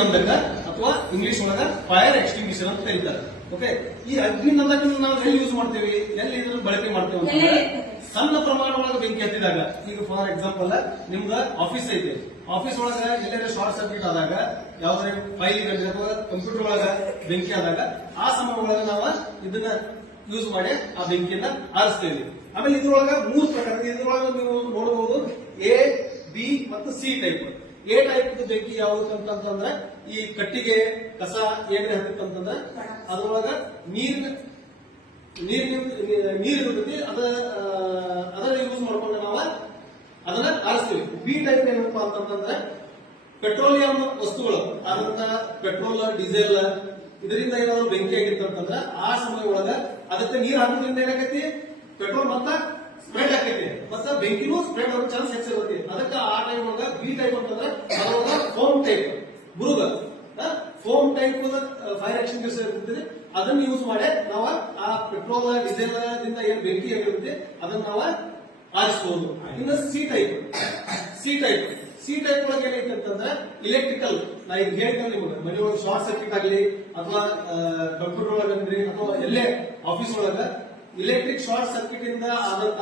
ನಂದಕ ಅಥವಾ ಇಂಗ್ಲಿಷ್ ಒಳಗ fire extinguisher ಅಂತ ಕರೀತಾರೆ. ಓಕೆ, ಈ ಅಗ್ನಿನಂದಕ ನಾವು ಎಲ್ಲಿ ಯೂಸ್ ಮಾಡ್ತೇವೆ, ಎಲ್ಲಿ ಇದ್ರ ಬಳಕೆ ಮಾಡ್ತೇವೆ ಅಂತಂದ್ರೆ ಸಣ್ಣ ಪ್ರಮಾಣ ಒಳಗೆ ಬೆಂಕಿ ಹತ್ತಿದಾಗ. ಈಗ ಫಾರ್ ಎಕ್ಸಾಂಪಲ್ ನಿಮ್ದ ಆಫೀಸ್ ಐತೆ, ಆಫೀಸ್ ಒಳಗ ಎಲ್ಲರ ಶಾರ್ಟ್ ಸರ್ಕ್ಯೂಟ್ ಆದಾಗ, ಯಾವ್ದಾರ ಫೈಲ್ ಅಥವಾ ಕಂಪ್ಯೂಟರ್ ಒಳಗ ಬೆಂಕಿ ಆದಾಗ ಆ ಸಮಯ ಒಳಗ ನಾವು ಇದನ್ನ ಯೂಸ್ ಮಾಡಿ ಆ ಬೆಂಕಿಯನ್ನ ಆರಿಸ್ತೇವೆ. ಆಮೇಲೆ ಇದ್ರೊಳಗ 3 ಪ್ರಕಾರ, ಇದ್ರೊಳಗ ನೀವು ನೋಡಬಹುದು ಎ, ಬಿ ಮತ್ತು ಸಿ ಟೈಪ್. ಎ ಟೈಪ್ ಬೆಂಕಿ ಯಾವ್ದು ಅಂತಂದ್ರೆ ಈ ಕಟ್ಟಿಗೆ ಕಸ ಏನ್ರೆ ಹತ್ತಿತ್ತಂತಂದ್ರೆ ಅದ್ರೊಳಗ ನೀರ್ ಇರ್ತೈತಿ, ಅದನ್ನ ಯೂಸ್ ಮಾಡ್ಕೊಂಡು ನಾವು ಅದನ್ನ ಆರಿಸ್ತೀವಿ. ಬಿ ಟೈಪ್ ಏನಪ್ಪಾ ಅಂತಂದ್ರೆ ಪೆಟ್ರೋಲಿಯಂ ವಸ್ತುಗಳು ಆದಂತ ಪೆಟ್ರೋಲ್, ಡೀಸೆಲ್ ಇದರಿಂದ ಏನಾದ್ರು ಬೆಂಕಿ ಆಗಿತ್ತಂತಂದ್ರ ಆ ಸಮಯ ಒಳಗ ಅದಕ್ಕೆ ನೀರ್ ಹಾಕೋದ್ರಿಂದ ಏನಾಗೈತಿ, ಪೆಟ್ರೋಲ್ ಮತ್ತ ಸ್ಪ್ರೆಡ್ ಆಕೈತಿ, ಮತ್ತ ಬೆಂಕಿನೂ ಸ್ಪ್ರೆಡ್ ಆಗೋ ಚಾನ್ಸ್ ಹೆಚ್ಚಿರುತ್ತೆ. ಅದಕ್ಕೆ ಆ ಟೈಮ್ ಒಳಗ ಬಿ ಟೈಪ್ ಅಂತಂದ್ರೆ ಅದ್ರೊಳಗ ಫೋಮ್ ಟೈಪ್ ಬುರುಗ, ಫೋಮ್ ಟೈಪ್ ಫೈರ್ ಎಕ್ಸ್ಟಿಂಗ್ವಿಷರ್ ಇರ್ತದೆ, ಅದನ್ನ ಯೂಸ್ ಮಾಡಿ ನಾವು ಆ ಪೆಟ್ರೋಲ್ ಡೀಸೆಲ್ ದಿಂದ ಏನ್ ಬೆಂಕಿ ಆಗಿರುತ್ತೆ ಅದನ್ನ ನಾವು ಆರಿಸಬಹುದು. ಇನ್ನು ಸಿ ಟೈಪ್ ಒಳಗೆ ಏನೈತೆ ಅಂತಂದ್ರೆ ಇಲೆಕ್ಟ್ರಿಕಲ್, ನಾ ಈಗ ಹೇಳ್ತೇನೆ ನಿಮಗೆ, ಮನೆ ಒಳಗೆ ಶಾರ್ಟ್ ಸರ್ಕ್ಯೂಟ್ ಆಗಲಿ ಅಥವಾ ಕಂಪ್ಯೂಟರ್ ಒಳಗಂದ್ರಿ ಅಥವಾ ಎಲ್ಲೇ ಆಫೀಸ್ ಒಳಗ ಇಲೆಕ್ಟ್ರಿಕ್ ಶಾರ್ಟ್ ಸರ್ಕ್ಯೂಟ್ ಇಂದ ಆದಂತ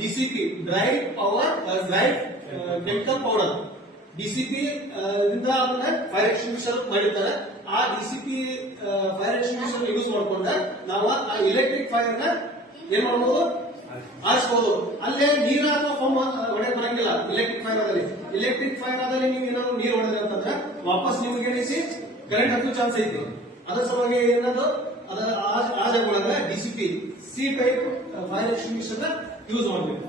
DCP, dried chemical powder, DCP ಇಂದ ಅದನ್ನ ಫೈರ್ ಎಕ್ಸ್ಟಿಂಗ್ವಿಷರ್ ಮಾಡಿರ್ತಾರೆ. ಆ ಡಿಸಿಪಿ ಫೈರ್ ಎಕ್ಸ್ಟಿಂಗ್ವಿಷರ್ ಯೂಸ್ ಮಾಡ್ಕೊಂಡ ನಾವು ಆ ಇಲೆಕ್ಟ್ರಿಕ್ ಫೈರ್ ನ ಏನ್ ಮಾಡಬಹುದು, ಆರಿಸಬಹುದು. ಅಲ್ಲೇ ನೀರ ಅಥವಾ ಫೋಮ್ ಹೊಡೆ ಬರಂಗಿಲ್ಲ. ಇಲೆಕ್ಟ್ರಿಕ್ ಫೈರ್ ಆದಲ್ಲಿ ನೀವು ಏನಾದ್ರು ನೀರು ಹೊಡೆದ್ರೆ ಅಂತಂದ್ರೆ ವಾಪಸ್ ನಿಮ್ಗೆ ಏನಿಸಿ ಕರೆಂಟ್ ಹತ್ತೋ ಚಾನ್ಸ್ ಐತಿ. ಅದರ ಸಲುವಾಗಿ ಏನದು ಆ ಜಾಗ ಒಳಗ DCP C type fire extinguisher use ಮಾಡಬೇಕು.